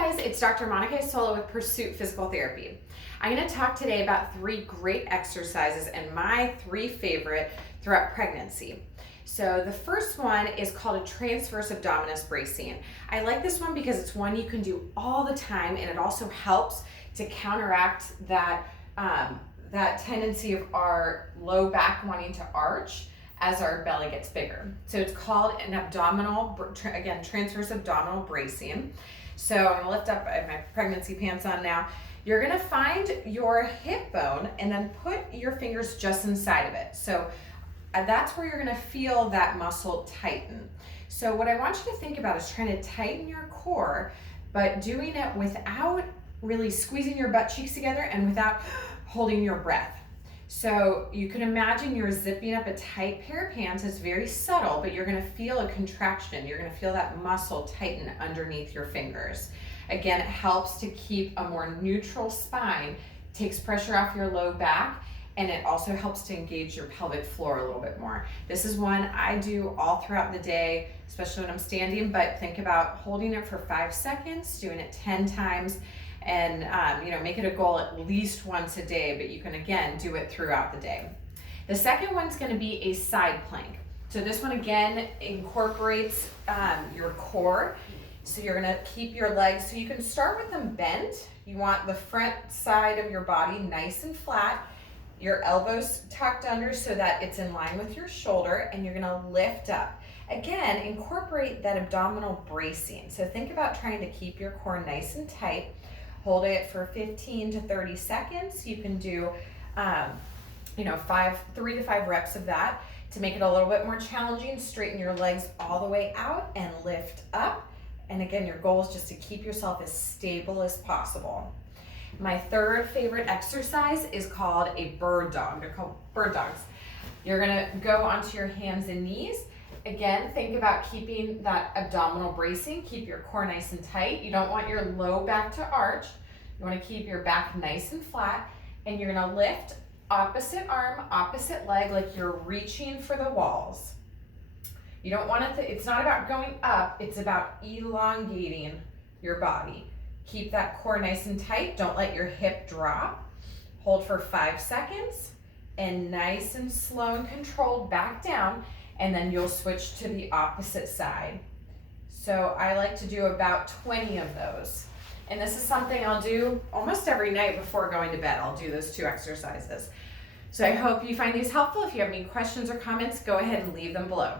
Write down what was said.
guys, it's Dr. Monica Solo with Pursuit Physical Therapy. I'm going to talk today about 3 great exercises and my 3 favorite throughout pregnancy. So the first one is called a Transverse Abdominus bracing. I like this one because it's one you can do all the time, and it also helps to counteract that tendency of our low back wanting to arch as our belly gets bigger. So it's called an abdominal, again, transverse abdominal bracing. So I'm gonna lift up, I have my pregnancy pants on now. You're gonna find your hip bone and then put your fingers just inside of it. So that's where you're gonna feel that muscle tighten. So what I want you to think about is trying to tighten your core, but doing it without really squeezing your butt cheeks together and without holding your breath. So you can imagine you're zipping up a tight pair of pants. It's very subtle, but you're gonna feel a contraction. You're gonna feel that muscle tighten underneath your fingers. Again, it helps to keep a more neutral spine, takes pressure off your low back, and it also helps to engage your pelvic floor a little bit more. This is one I do all throughout the day, especially when I'm standing, but think about holding it for 5 seconds, doing it 10 times, and make it a goal at least once a day, but you can again do it throughout the day. The second one's going to be a side plank. So this one again incorporates your core. So you're going to keep your legs, so you can start with them bent. You want the front side of your body nice and flat, your elbows tucked under so that it's in line with your shoulder, and you're going to lift up. Again, incorporate that abdominal bracing. So think about trying to keep your core nice and tight. Hold it for 15 to 30 seconds. You can do 3 to 5 reps of that. To make it a little bit more challenging, straighten your legs all the way out and lift up. And again, your goal is just to keep yourself as stable as possible. My third favorite exercise is called a bird dog. They're called bird dogs. You're gonna go onto your hands and knees. Again, think about keeping that abdominal bracing. Keep your core nice and tight. You don't want your low back to arch. You want to keep your back nice and flat, and you're going to lift opposite arm, opposite leg, like you're reaching for the walls. You don't want it it's not about going up, it's about elongating your body. Keep that core nice and tight. Don't let your hip drop. Hold for 5 seconds, and nice and slow and controlled back down. And then you'll switch to the opposite side. So I like to do about 20 of those. And this is something I'll do almost every night before going to bed. I'll do those 2 exercises. So I hope you find these helpful. If you have any questions or comments, go ahead and leave them below.